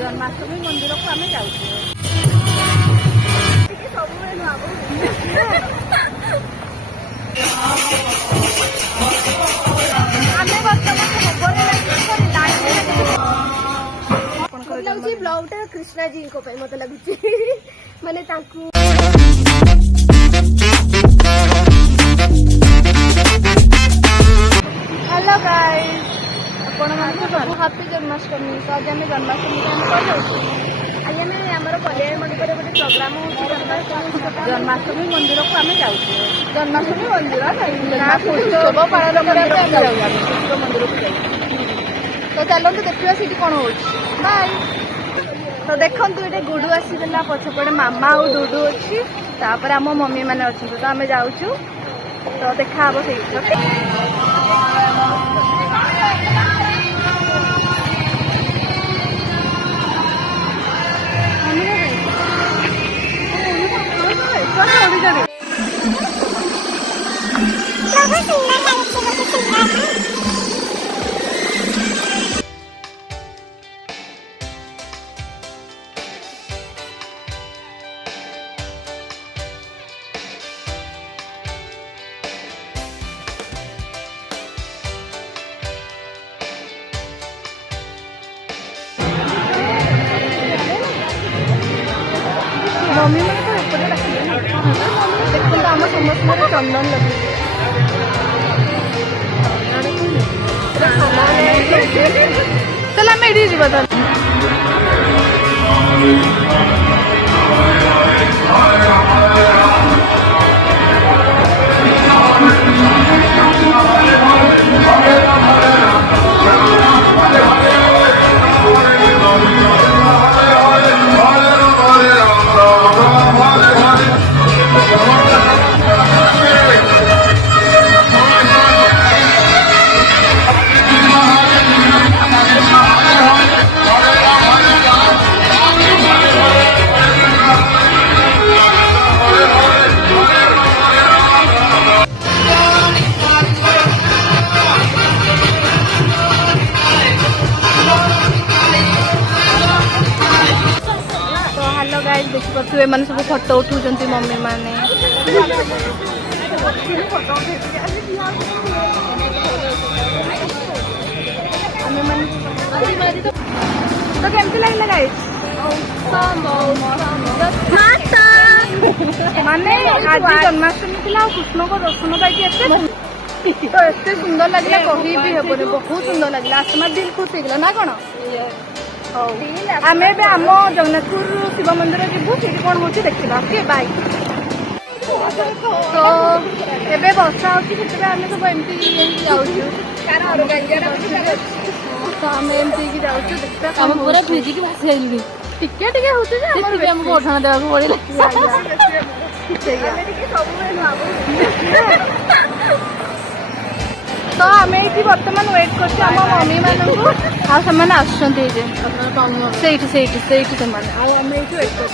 ଜନ୍ମାଷ୍ଟମୀ ମନ୍ଦିରକୁ ଆମେ ଯାଉଛୁ। ଆମେ ବର୍ତ୍ତମାନ ବ୍ଲଗଟା କୃଷ୍ଣାଜୀଙ୍କ ପାଇଁ ମତେ ଲାଗୁଛି ମାନେ ତାଙ୍କୁ हेलो गाइस ଆପଣମାନଙ୍କୁ ସବୁ ହାପି ଜନ୍ମାଷ୍ଟମୀ। ତ ଆଜି ଆମେ ଜନ୍ମାଷ୍ଟମୀ ଆମେ ଯାଉଛୁ। ଆଜି ଆମେ ଆମର କଲ୍ୟାଣ ମଣ୍ଡପରେ ଗୋଟେ ପ୍ରୋଗ୍ରାମ ହେଉଛି ଜନ୍ମାଷ୍ଟମୀ ମନ୍ଦିରକୁ ଆମେ ଯାଉଛୁ। ଜନ୍ମାଷ୍ଟମୀ ମନ୍ଦିର ଉତ୍ସବ ପାଳନ କରିବା ପାଇଁ ଆମେ ଯାଉଛୁ ମନ୍ଦିରକୁ ଯାଉଛୁ। ତ ଚାଲନ୍ତୁ ଦେଖିବା ସେଇଠି କ'ଣ ହେଉଛି। ବାଏ। ତ ଦେଖନ୍ତୁ ଏଠି ଗୁଡୁ ଆସିଥିଲା, ପଛପଟେ ମାମା ଆଉ ଡୁଡୁ ଅଛି, ତାପରେ ଆମ ମମି ମାନେ ଅଛନ୍ତି। ତ ଆମେ ଯାଉଛୁ, ତ ଦେଖା ହବ ସେଇଠି। मम्मी मैंने तो ऊपर रखी है। देखो आम समस्त चंदन लगे चल आम एडी जीवा था। देखिपे मैंने सब फोटो उठाऊँ मम्मी मैंने तो केमती लगला गाइस माने आज जन्माष्टमी थी कृष्ण को दर्शन पाई तो एत सुंदर लगे कही भी हेबनी बहुत सुंदर लगे आत्मा दिल खुश हो ना कौन आम आम जगन्नाथपुर शिव मंदिर जीवु से कौन हो देखा ओके बाय। तो एबे वर्षा होती आम सब एमती जाऊँ तो आम एमती जाऊँ देखा पूरा भिजिकी भासी आइलुनी टिके टिके होते आमको ओढ़ा देवाक पड़ेगा। तो आम ये बर्तमान वेट कर मम्मी मान से वेट कर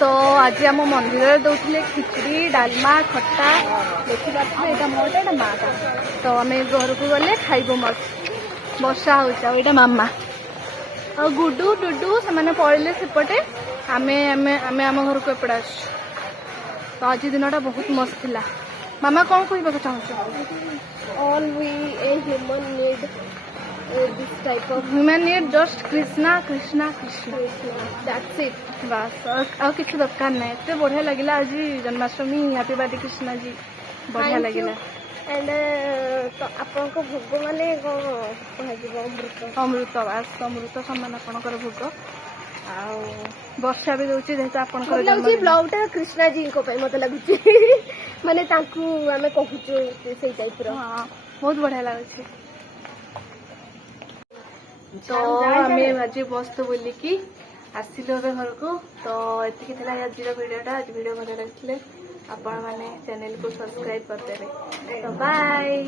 तो आज आम मंदिर दौले खिचड़ी डालमा खट्टा देखिए यहाँ मोटा यहाँ माटा तो आम घर को गले खाइबू मस्त वर्षा हो मामा और गुडू डुडू से पड़े सेपटे आम घर को एपटे आस तो आज दिनटा बहुत मस्त थिला मामा कौन कहवाक चाहूँ all we a human need this type of human need just Krishna Krishna Krishna that's it बस और किसी दरकार ना एत बढ़िया लगे आज जन्माष्टमी हैप्पी बर्थडे कृष्णा जी बढ़िया लगे and तो आपन को भोग माने कौन कह अमृत अमृत बास अमृत सामान आपणकर भोग आ वर्षा भी दूसरी जेहतु आपणकर लाଗୁଛି ब्लॉग टा कृष्णा जी को पे मते लागुଛି माने तांकू हमें कहूछु सेई टाइप रो हाँ बहुत बढ़िया लगे तो आम आज मस्त बुलिकी आसिलु ए घर को तो ये आज भिडियोटा आज भिडियो भल लगे आपण मैंने चैनल को सब्सक्राइब करदे तो बाय।